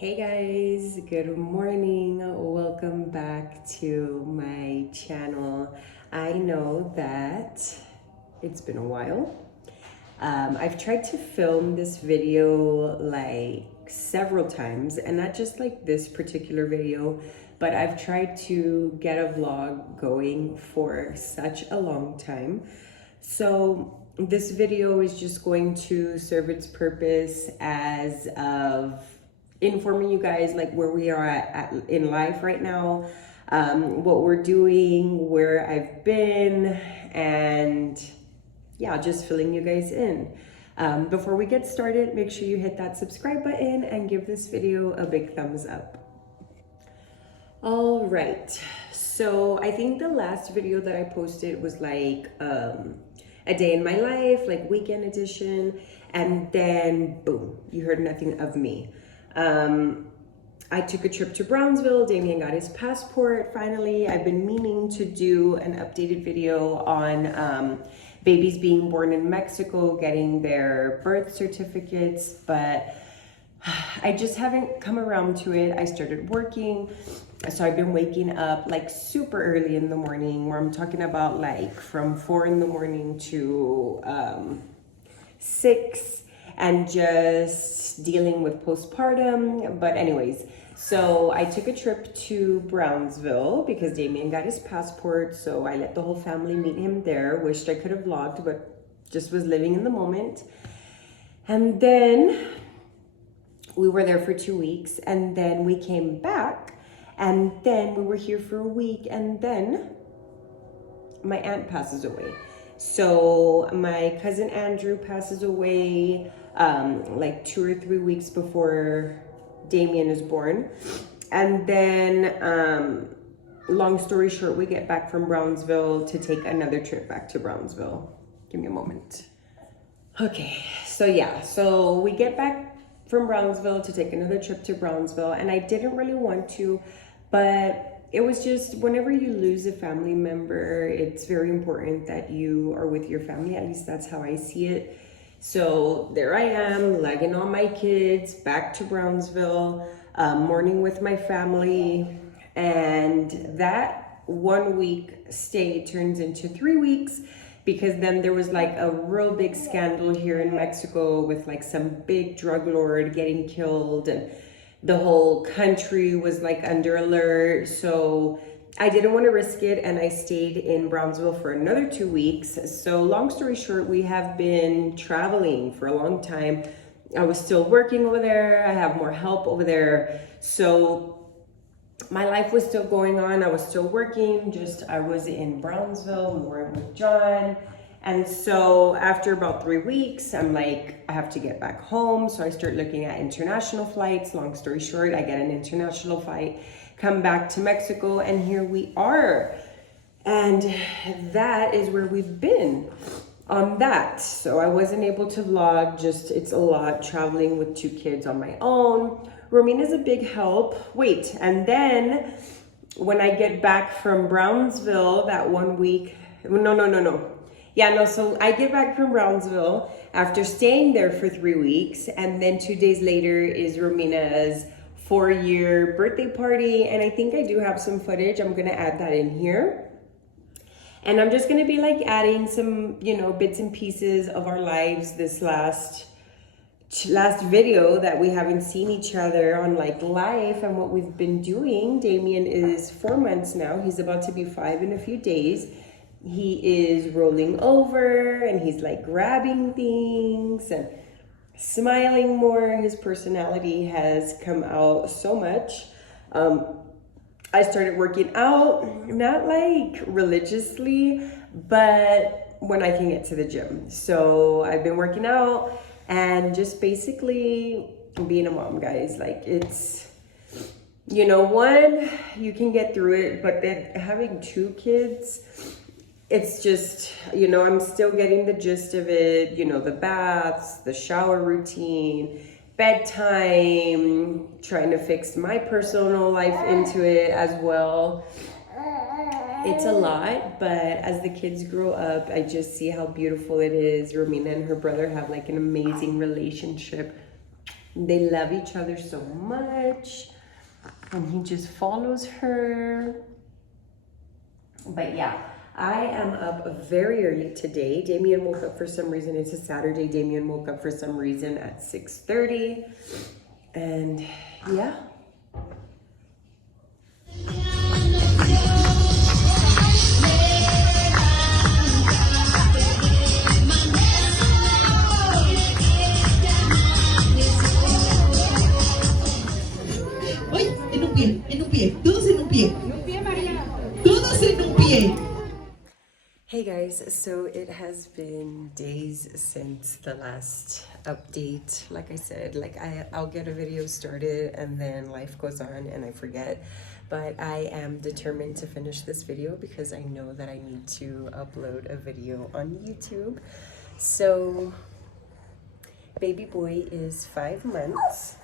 Hey guys, good morning. Welcome back to my channel. I know that it's been a while. I've tried to film this video like several times, and not just like this particular video, but I've tried to get a vlog going for such a long time. So this video is just going to serve its purpose as of informing you guys like where we are at in life right now, what we're doing, where I've been, and yeah, just filling you guys in. Before we get started, make sure you hit that subscribe button and give this video a big thumbs up. All right, so I think the last video that I posted was like a day in my life, like weekend edition, and then boom, you heard nothing of me. I took a trip to Brownsville. Damien got his passport finally. I've been meaning to do an updated video on babies being born in Mexico, getting their birth certificates, but I just haven't come around to it. I started working, so I've been waking up like super early in the morning, where I'm talking about like from 4 in the morning to 6, and just dealing with postpartum. But anyways, so I took a trip to Brownsville because Damien got his passport, so I let the whole family meet him there. Wished I could have vlogged, but just was living in the moment. And then we were there for 2 weeks, and then we came back, and then we were here for a week, and then my aunt passes away. So my cousin Andrew passes away like 2 or 3 weeks before Damien is born. And then long story short, we get back from Brownsville to take another trip back to Brownsville. Give me a moment. Okay, so yeah, so we get back from Brownsville to take another trip to Brownsville, and I didn't really want to, but it was just, whenever you lose a family member, it's very important that you are with your family. At least that's how I see it. So there I am, lugging all my kids back to Brownsville, mourning with my family, and that 1 week stay turns into 3 weeks, because then there was like a real big scandal here in Mexico with like some big drug lord getting killed, and the whole country was like under alert. So I didn't want to risk it, and I stayed in Brownsville for another 2 weeks. So long story short, we have been traveling for a long time. I was still working over there. I have more help over there. So my life was still going on. I was still working, just I was in Brownsville. We were with John. And so after about 3 weeks, I'm like, I have to get back home. So I start looking at international flights. Long story short, I get an international flight, come back to Mexico, and here we are. And that is where we've been on that. So I wasn't able to vlog, just it's a lot traveling with 2 kids on my own. Romina's a big help. Wait, and then when I get back from Brownsville that 1 week, no. Yeah, no, so I get back from Brownsville after staying there for 3 weeks, and then 2 days later is Romina's 4-year birthday party, and I think I do have some footage. I'm gonna add that in here. And I'm just gonna be like adding some, bits and pieces of our lives this last video that we haven't seen each other on, like life and what we've been doing. Damien is 4 months now. He's about to be 5 in a few days. He is rolling over, and he's like grabbing things and smiling more. His personality has come out so much. I started working out, not like religiously, but when I can get to the gym. So I've been working out and just basically being a mom, guys. Like, it's, one, you can get through it, but then having 2 kids, it's just, I'm still getting the gist of it, the baths, the shower routine, bedtime, trying to fix my personal life into it as well. It's a lot, but as the kids grow up, I just see how beautiful it is. Romina and her brother have like an amazing relationship. They love each other so much, and he just follows her. But yeah, I am up very early today. Damien woke up for some reason. It's a Saturday. Damien woke up for some reason at 6:30. And yeah. Hoy, en un pie, todos en un pie. Todos en un pie. Hey guys, so it has been days since the last update. Like I said, I'll get a video started and then life goes on and I forget. But I am determined to finish this video because I know that I need to upload a video on YouTube. So baby boy is 5 months.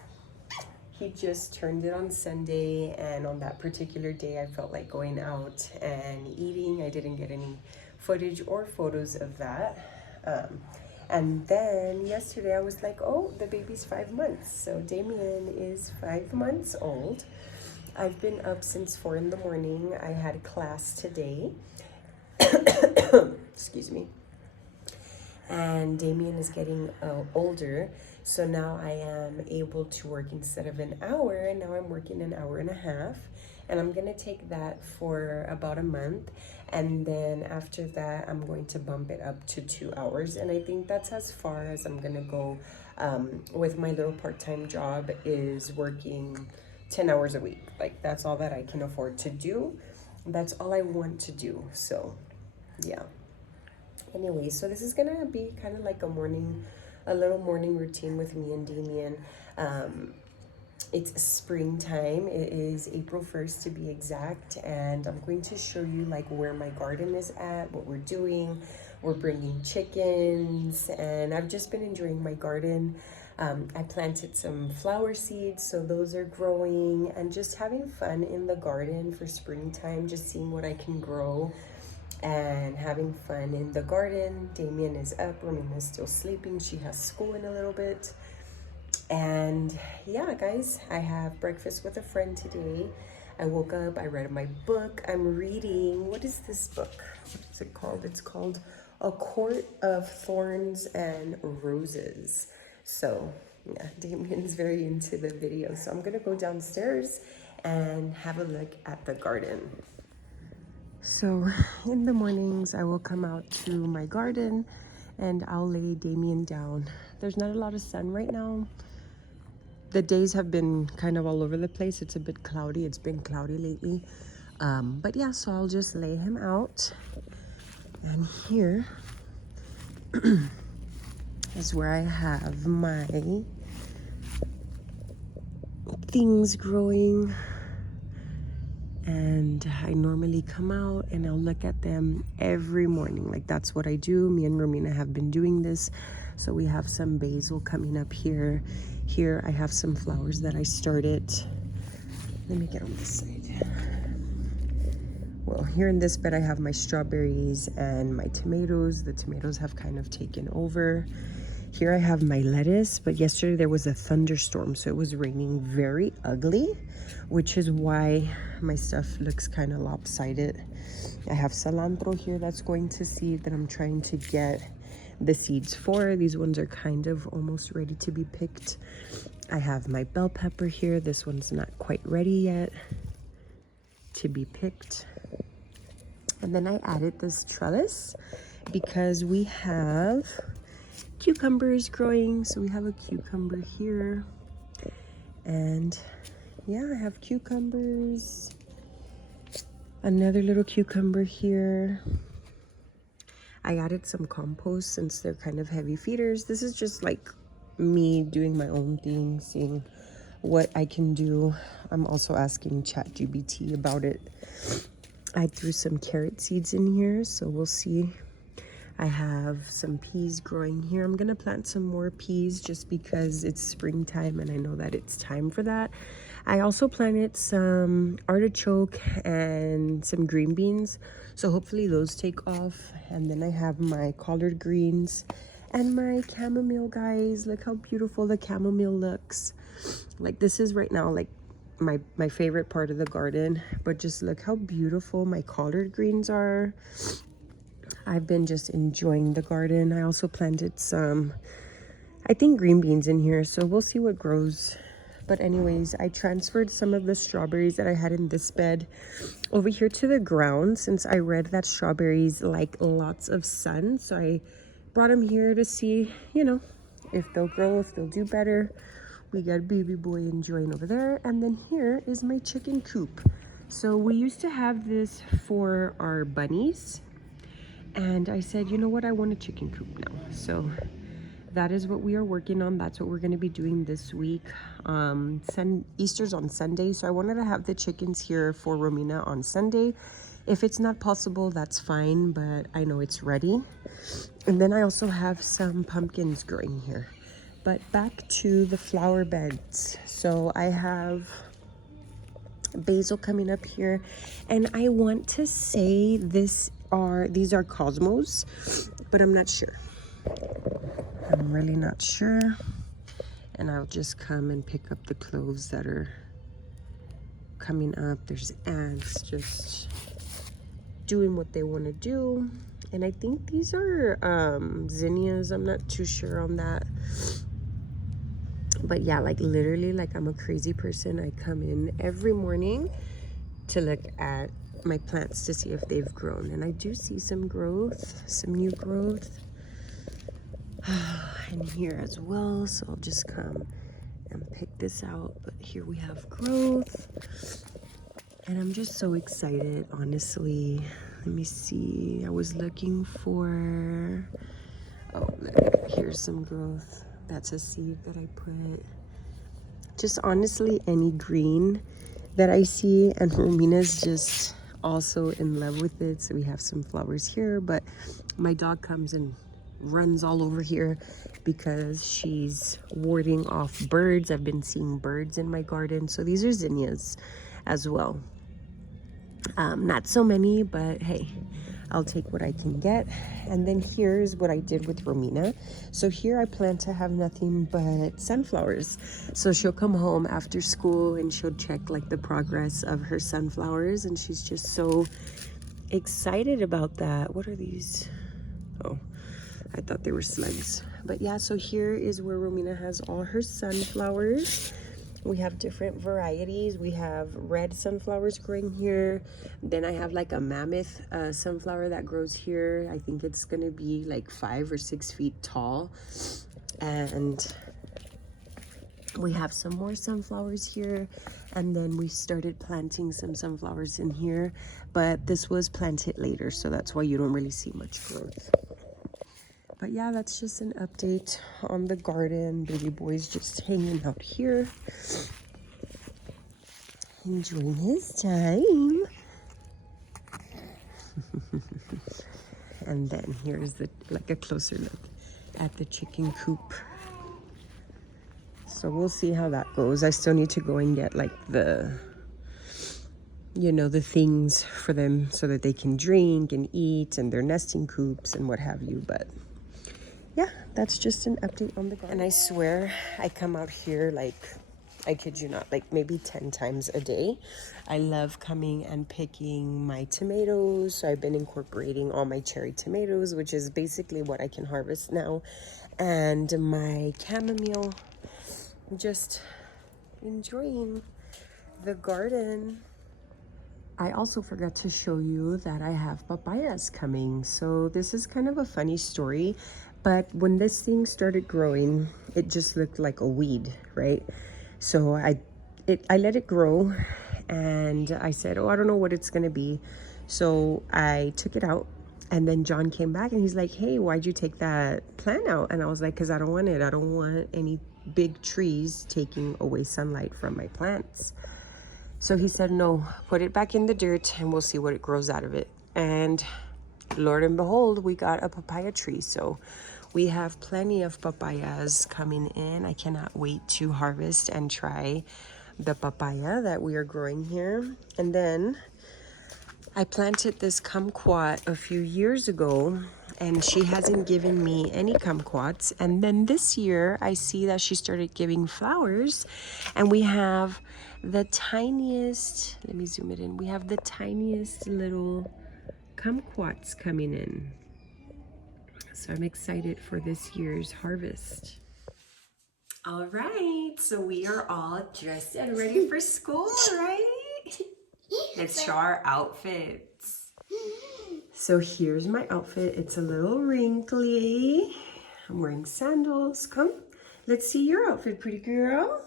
He just turned it on Sunday, and on that particular day I felt like going out and eating. I didn't get any footage or photos of that. And then yesterday I was like, oh, the baby's 5 months. So Damien is 5 months old. I've been up since 4 in the morning. I had class today. Excuse me. And Damien is getting older. So now I am able to work instead of an hour, and now I'm working an hour and a half. And I'm gonna take that for about a month. And then after that, I'm going to bump it up to 2 hours. And I think that's as far as I'm gonna go with my little part-time job, is working 10 hours a week. Like, that's all that I can afford to do. That's all I want to do. So yeah. Anyway, so this is gonna be kind of like a little morning routine with me and Damien. It's springtime. It is April 1st to be exact, and I'm going to show you like where my garden is at, what we're doing. We're bringing chickens, and I've just been enjoying my garden. I planted some flower seeds, so those are growing, and just having fun in the garden for springtime, just seeing what I can grow and having fun in the garden. Damien is up, Romina is still sleeping. She has school in a little bit. And yeah, guys, I have breakfast with a friend today. I woke up, I read my book. I'm reading, what is this book? What is it called? It's called A Court of Thorns and Roses. So yeah, Damien's very into the video. So I'm gonna go downstairs and have a look at the garden. So in the mornings, I will come out to my garden and I'll lay Damien down. There's not a lot of sun right now. The days have been kind of all over the place. It's a bit cloudy. It's been cloudy lately. But yeah, so I'll just lay him out. And here is where I have my things growing. And I normally come out and I'll look at them every morning. Like, that's what I do. Me and Romina have been doing this. So we have some basil coming up here. Here I have some flowers that I started. Let me get on this side. Well, here in this bed I have my strawberries and my tomatoes. The tomatoes have kind of taken over. Here I have my lettuce, but yesterday there was a thunderstorm, so it was raining very ugly, which is why my stuff looks kind of lopsided. I have cilantro here that's going to seed that I'm trying to get the seeds for. These ones are kind of almost ready to be picked. I have my bell pepper here. This one's not quite ready yet to be picked. And then I added this trellis because we have cucumbers growing. So we have a cucumber here, and yeah, I have cucumbers, another little cucumber here. I added some compost since they're kind of heavy feeders. This is just like me doing my own thing, seeing what I can do. I'm also asking ChatGPT about it. I threw some carrot seeds in here, so we'll see. I have some peas growing here. I'm gonna plant some more peas just because it's springtime and I know that it's time for that. I also planted some artichoke and some green beans, so hopefully those take off. And then I have my collard greens And my chamomile, guys, look how beautiful the chamomile looks. Like, this is right now like my favorite part of the garden, but just look how beautiful my collard greens are. I've been just enjoying the garden. I also planted some, I think, green beans in here, so we'll see what grows. But anyways, I transferred some of the strawberries that I had in this bed over here to the ground, since I read that strawberries like lots of sun. So I brought them here to see, you know, if they'll grow, if they'll do better. We got baby boy enjoying over there. And then here is my chicken coop. So we used to have this for our bunnies. And I said, you know what, I want a chicken coop now. So that is what we are working on. That's what we're going to be doing this week. Easter's on Sunday, so I wanted to have the chickens here for Romina on Sunday. If it's not possible, that's fine, but I know it's ready. And then I also have some pumpkins growing here. But back to the flower beds. So I have basil coming up here, and I want to say these are cosmos, but I'm not sure. I'm really not sure. And I'll just come and pick up the cloves that are coming up. There's ants just doing what they want to do. And I think these are zinnias. I'm not too sure on that. But yeah, like literally, like I'm a crazy person. I come in every morning to look at my plants to see if they've grown. And I do see some growth, some new growth. And here as well, so I'll just come and pick this out. But here we have growth, and I'm just so excited, honestly. Let me see, I was looking for, oh look, here's some growth. That's a seed that I put. Just honestly, any green that I see, and Romina's just also in love with it. So we have some flowers here, but my dog comes and runs all over here because she's warding off birds. I've been seeing birds in my garden. So these are zinnias as well. Not so many, but hey, I'll take what I can get. And then here's what I did with Romina. So here I plan to have nothing but sunflowers. So she'll come home after school and she'll check like the progress of her sunflowers, and she's just so excited about that. What are these? Oh, I thought they were slugs. But yeah, so here is where Romina has all her sunflowers. We have different varieties. We have red sunflowers growing here. Then I have like a mammoth sunflower that grows here. I think it's gonna be like 5 or 6 feet tall. And we have some more sunflowers here. And then we started planting some sunflowers in here. But this was planted later, so that's why you don't really see much growth. But yeah, that's just an update on the garden. Baby boy's just hanging out here, enjoying his time. And then here's like a closer look at the chicken coop. So we'll see how that goes. I still need to go and get like the, you know, the things for them so that they can drink and eat, and their nesting coops and what have you. But yeah, that's just an update on the garden. And I swear I come out here like, I kid you not, like maybe 10 times a day. I love coming and picking my tomatoes. So I've been incorporating all my cherry tomatoes, which is basically what I can harvest now. And my chamomile, just enjoying the garden. I also forgot to show you that I have papayas coming. So this is kind of a funny story, but when this thing started growing, it just looked like a weed, right? So I let it grow, and I said, oh, I don't know what it's gonna be. So I took it out, and then John came back and he's like, hey, why'd you take that plant out? And I was like, because I don't want it. I don't want any big trees taking away sunlight from my plants. So he said, no, put it back in the dirt and we'll see what it grows out of it. And Lord and behold, we got a papaya tree. So we have plenty of papayas coming in. I cannot wait to harvest and try the papaya that we are growing here. And then I planted this kumquat a few years ago, and she hasn't given me any kumquats. And then this year I see that she started giving flowers, and we have the tiniest, let me zoom it in, we have the tiniest little kumquats coming in. So I'm excited for this year's harvest. All right, so we are all dressed and ready for school, right? Let's show our outfits. So here's my outfit. It's a little wrinkly. I'm wearing sandals. Come, let's see your outfit, pretty girl.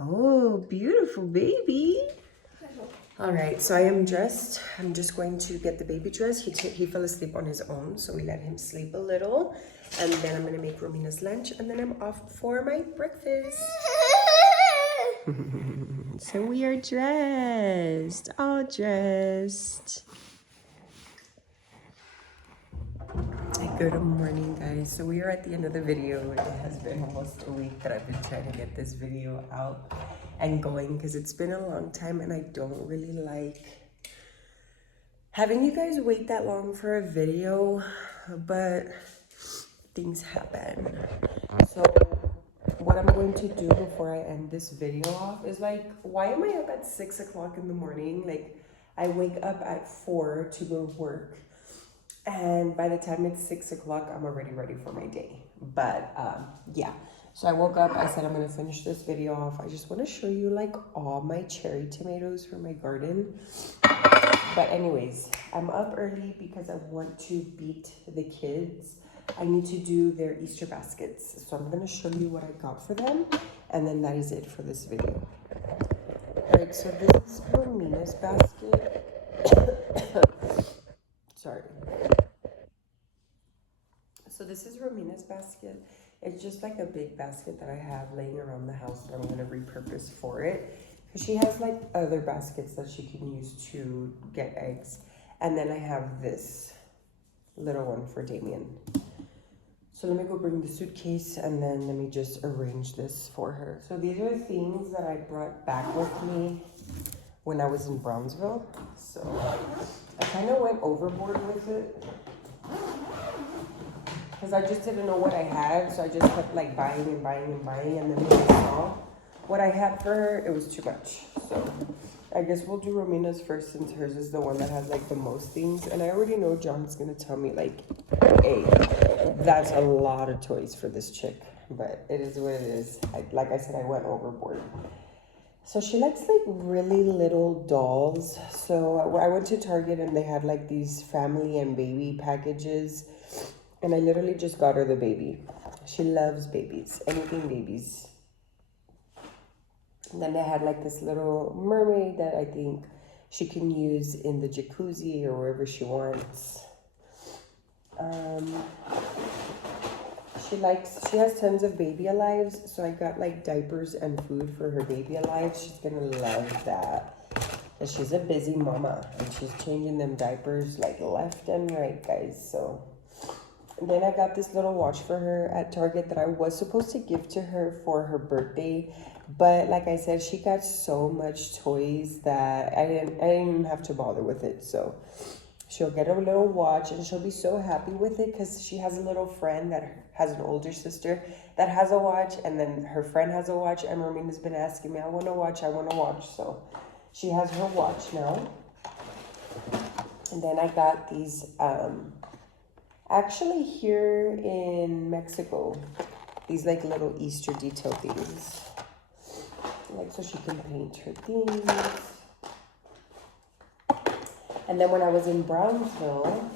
Oh, beautiful baby. All right, so I am dressed. I'm just going to get the baby dressed. He fell asleep on his own, so we let him sleep a little. And then I'm gonna make Romina's lunch, and then I'm off for my breakfast. So we are dressed, all dressed. Good morning, guys. So we are at the end of the video. It has been almost a week that I've been trying to get this video out and going because it's been a long time, and I don't really like having you guys wait that long for a video, but things happen. So what I'm going to do before I end this video off is, like, why am I up at 6 o'clock in the morning? Like, I wake up at 4 to go to work, and by the time it's 6 o'clock, I'm already ready for my day. But yeah, so I woke up, I said I'm gonna finish this video off. I just want to show you like all my cherry tomatoes from my garden. But anyways, I'm up early because I want to beat the kids. I need to do their Easter baskets. So I'm gonna show you what I got for them, and then that is it for this video. All right, so this is Romina's basket. Sorry. So this is Romina's basket. It's just like a big basket that I have laying around the house that I'm gonna repurpose for it. Because she has like other baskets that she can use to get eggs. And then I have this little one for Damien. So let me go bring the suitcase, and then let me just arrange this for her. So these are things that I brought back with me when I was in Brownsville. So I kind of went overboard with it because I just didn't know what I had. So I just kept like buying and buying and buying, and then when I saw what I had for her, it was too much. So I guess we'll do Romina's first, since hers is the one that has like the most things. And I already know John's gonna tell me like, hey, that's a lot of toys for this chick, but it is what it is. Like I said, I went overboard. So she likes like really little dolls. So I went to Target, and they had like these family and baby packages, and I literally just got her the baby. She loves babies, anything babies. And then they had like this little mermaid that I think she can use in the jacuzzi or wherever she wants. She has tons of baby alives, so I got like diapers and food for her baby alives. She's gonna love that. And she's a busy mama, and she's changing them diapers like left and right, guys. So and then I got this little watch for her at Target that I was supposed to give to her for her birthday. But like I said, she got so much toys that I didn't even have to bother with it. So she'll get a little watch, and she'll be so happy with it because she has a little friend that has an older sister that has a watch, and then her friend has a watch, and Romina's been asking me, I want a watch. So she has her watch now. And then I got these, actually here in Mexico, these like little Easter detail things. Like so she can paint her things. And then when I was in Brownsville,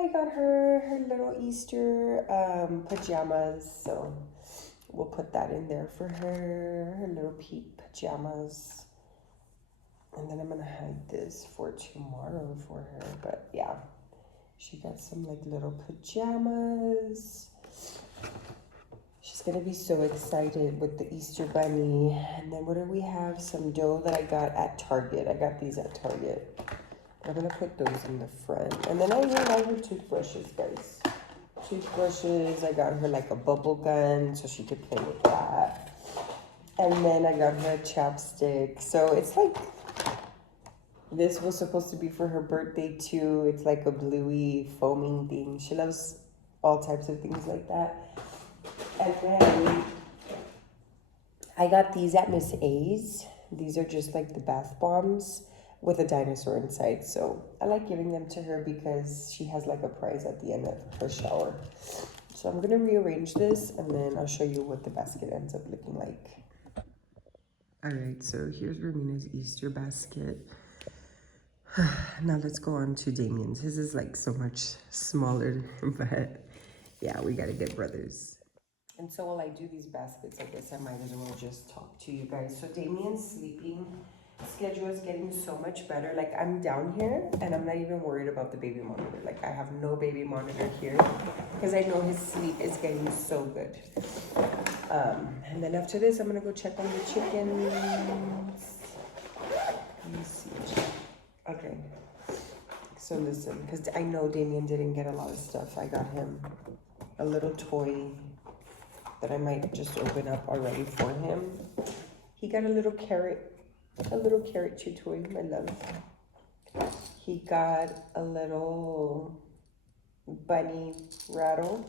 I got her little Easter pajamas. So we'll put that in there for her little peep pajamas. And then I'm gonna hide this for tomorrow for her. But yeah, she got some like little pajamas. She's gonna be so excited with the Easter bunny. And then what do we have? Some dough that I got at Target. I got these at Target. I'm gonna put those in the front. And then I got her toothbrushes, guys. Toothbrushes. I got her like a bubble gun so she could play with that. And then I got her a chapstick. So it's like This was supposed to be for her birthday too. It's like a bluey foaming thing. She loves all types of things like that. And then I got these at Miss A's. These are just like the bath bombs with a dinosaur inside. So I like giving them to her because she has like a prize at the end of her shower. So I'm gonna rearrange this and then I'll show you what the basket ends up looking like. All right, so here's Ramina's Easter basket. Now let's go on to Damien's. His is like so much smaller, but yeah, we gotta get brothers. And so while I do these baskets, I guess I might as well just talk to you guys. So Damien's sleeping schedule is getting so much better. Like I'm down here and I'm not even worried about the baby monitor. Like I have no baby monitor here because I know his sleep is getting so good. And then after this, I'm gonna go check on the chickens. Let me see. Okay. So listen, because I know Damien didn't get a lot of stuff. I got him a little toy that I might just open up already for him. He got a little carrot chew toy, my love. He got a little bunny rattle.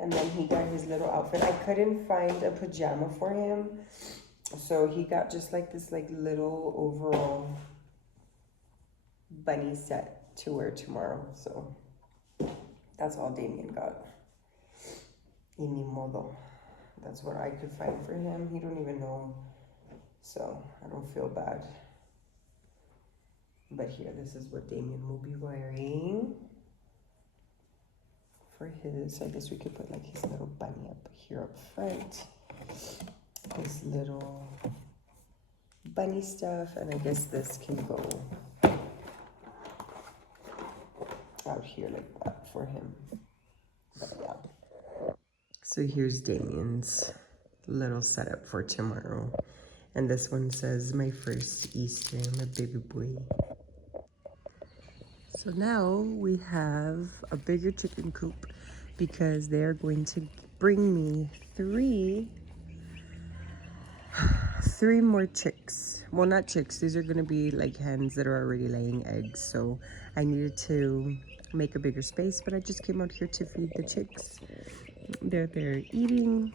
And then he got his little outfit. I couldn't find a pajama for him. So he got just like this like little overall bunny set to wear tomorrow. So that's all Damien got. Y ni modo. That's what I could find for him. He don't even know. So I don't feel bad. But here, this is what Damien will be wearing. For his, I guess we could put like his little bunny up here up front. His little bunny stuff, and I guess this can go out here like that for him. But yeah. So here's Damien's little setup for tomorrow. And this one says, my first Easter, my baby boy. So now we have a bigger chicken coop because they're going to bring me three more chicks. Well, not chicks. These are going to be like hens that are already laying eggs. So I needed to make a bigger space, but I just came out here to feed the chicks. They're eating.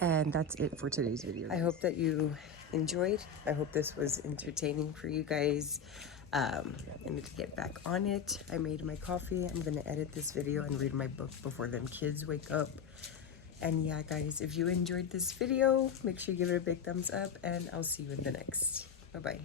And that's it for today's video. I hope that you enjoyed. I hope this was entertaining for you guys. I need to get back on it. I made my coffee. I'm gonna edit this video and read my book before them kids wake up. And yeah, guys, if you enjoyed this video, make sure you give it a big thumbs up and I'll see you in the next. Bye-bye.